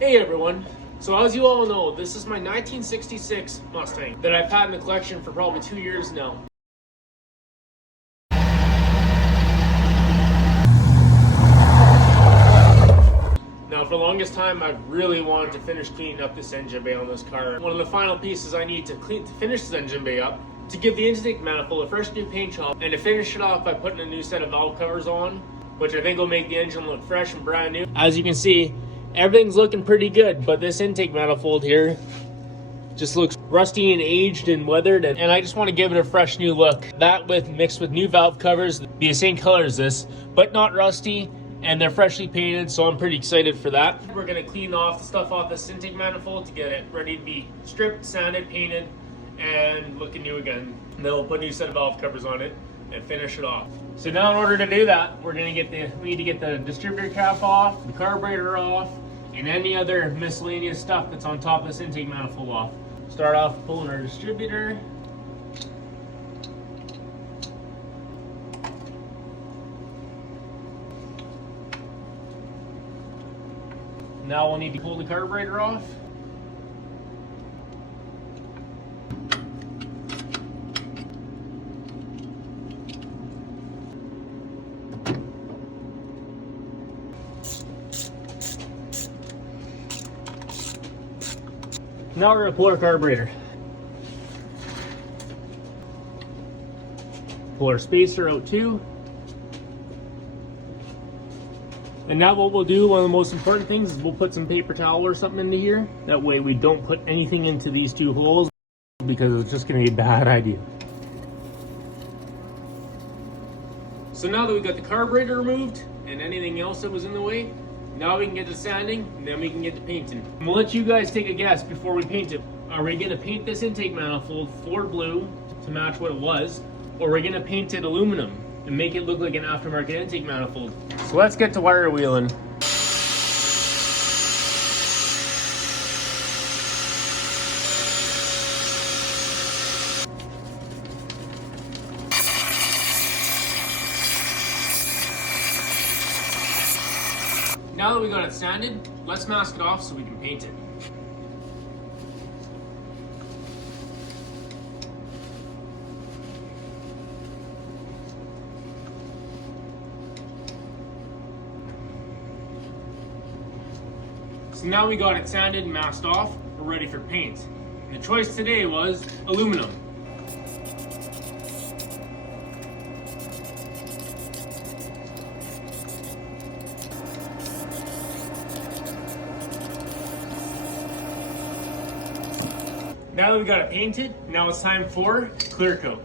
Hey everyone, so as you all know, this is my 1966 Mustang that I've had in the collection for probably 2 years now. Now for the longest time I really wanted to finish cleaning up this engine bay on this car. One of the final pieces I need to finish this engine bay up, to give the intake manifold a fresh new paint job, and to finish it off by putting a new set of valve covers on, which I think will make the engine look fresh and brand new. As you can see, everything's looking pretty good, but this intake manifold here just looks rusty and aged and weathered, and I just want to give it a fresh new look. That mixed with new valve covers, be the same color as this, but not rusty, and they're freshly painted, so I'm pretty excited for that. We're going to clean off the stuff off this intake manifold to get it ready to be stripped, sanded, painted, and looking new again. And then we'll put a new set of valve covers on it and finish it off. So now in order to do that, we need to get the distributor cap off, the carburetor off, and any other miscellaneous stuff that's on top of this intake manifold off. Start off pulling our distributor. Now we'll need to pull the carburetor off. Now we're going to pull our carburetor. Pull our spacer out too. And now what we'll do, one of the most important things, is we'll put some paper towel or something into here. That way we don't put anything into these two holes, because it's just going to be a bad idea. So now that we got the carburetor removed and anything else that was in the way, now we can get to sanding, and then we can get to painting. I'm gonna let you guys take a guess before we paint it. Are we gonna paint this intake manifold Ford blue to match what it was, or are we gonna paint it aluminum and make it look like an aftermarket intake manifold? So let's get to wire wheeling. Now that we got it sanded, let's mask it off so we can paint it. So now we got it sanded and masked off, we're ready for paint. And the choice today was aluminum. Now that we got it painted, now it's time for clear coat.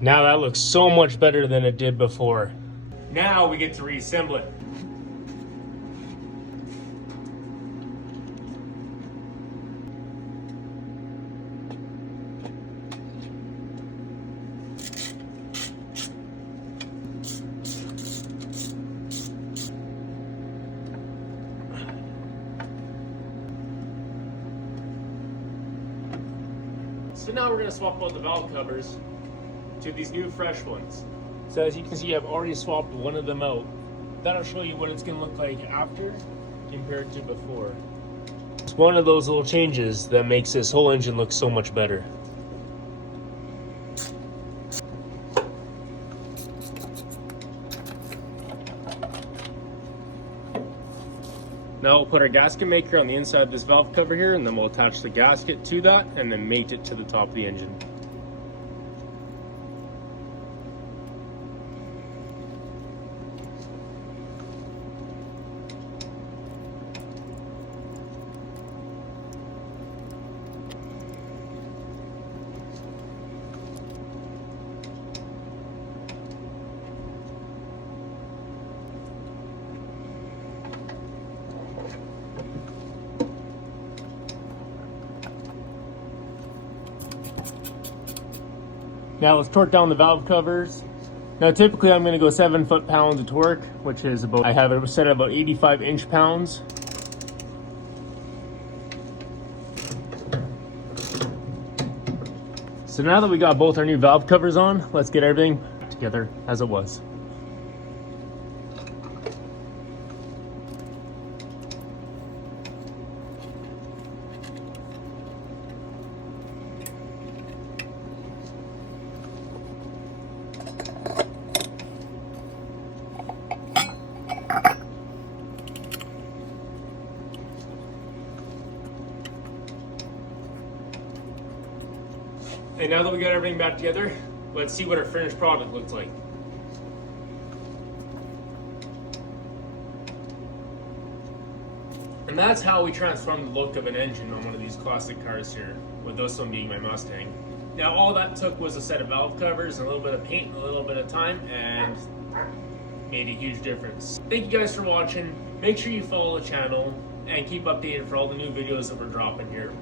Now that looks so much better than it did before. Now we get to reassemble it. So now we're going to swap out the valve covers to these new fresh ones. So as you can see, I've already swapped one of them out. That'll show you what it's going to look like after compared to before. It's one of those little changes that makes this whole engine look so much better. Now we'll put our gasket maker on the inside of this valve cover here, and then we'll attach the gasket to that and then mate it to the top of the engine. Now let's torque down the valve covers. Now typically I'm going to go 7 foot-pounds of torque, which is about, I have it set at about 85 inch-pounds. So now that we got both our new valve covers on, let's get everything together as it was. And now that we got everything back together, let's see what our finished product looks like. And that's how we transform the look of an engine on one of these classic cars here, with this one being my Mustang. Now all that took was a set of valve covers, and a little bit of paint, and a little bit of time, and made a huge difference. Thank you guys for watching. Make sure you follow the channel and keep updated for all the new videos that we're dropping here.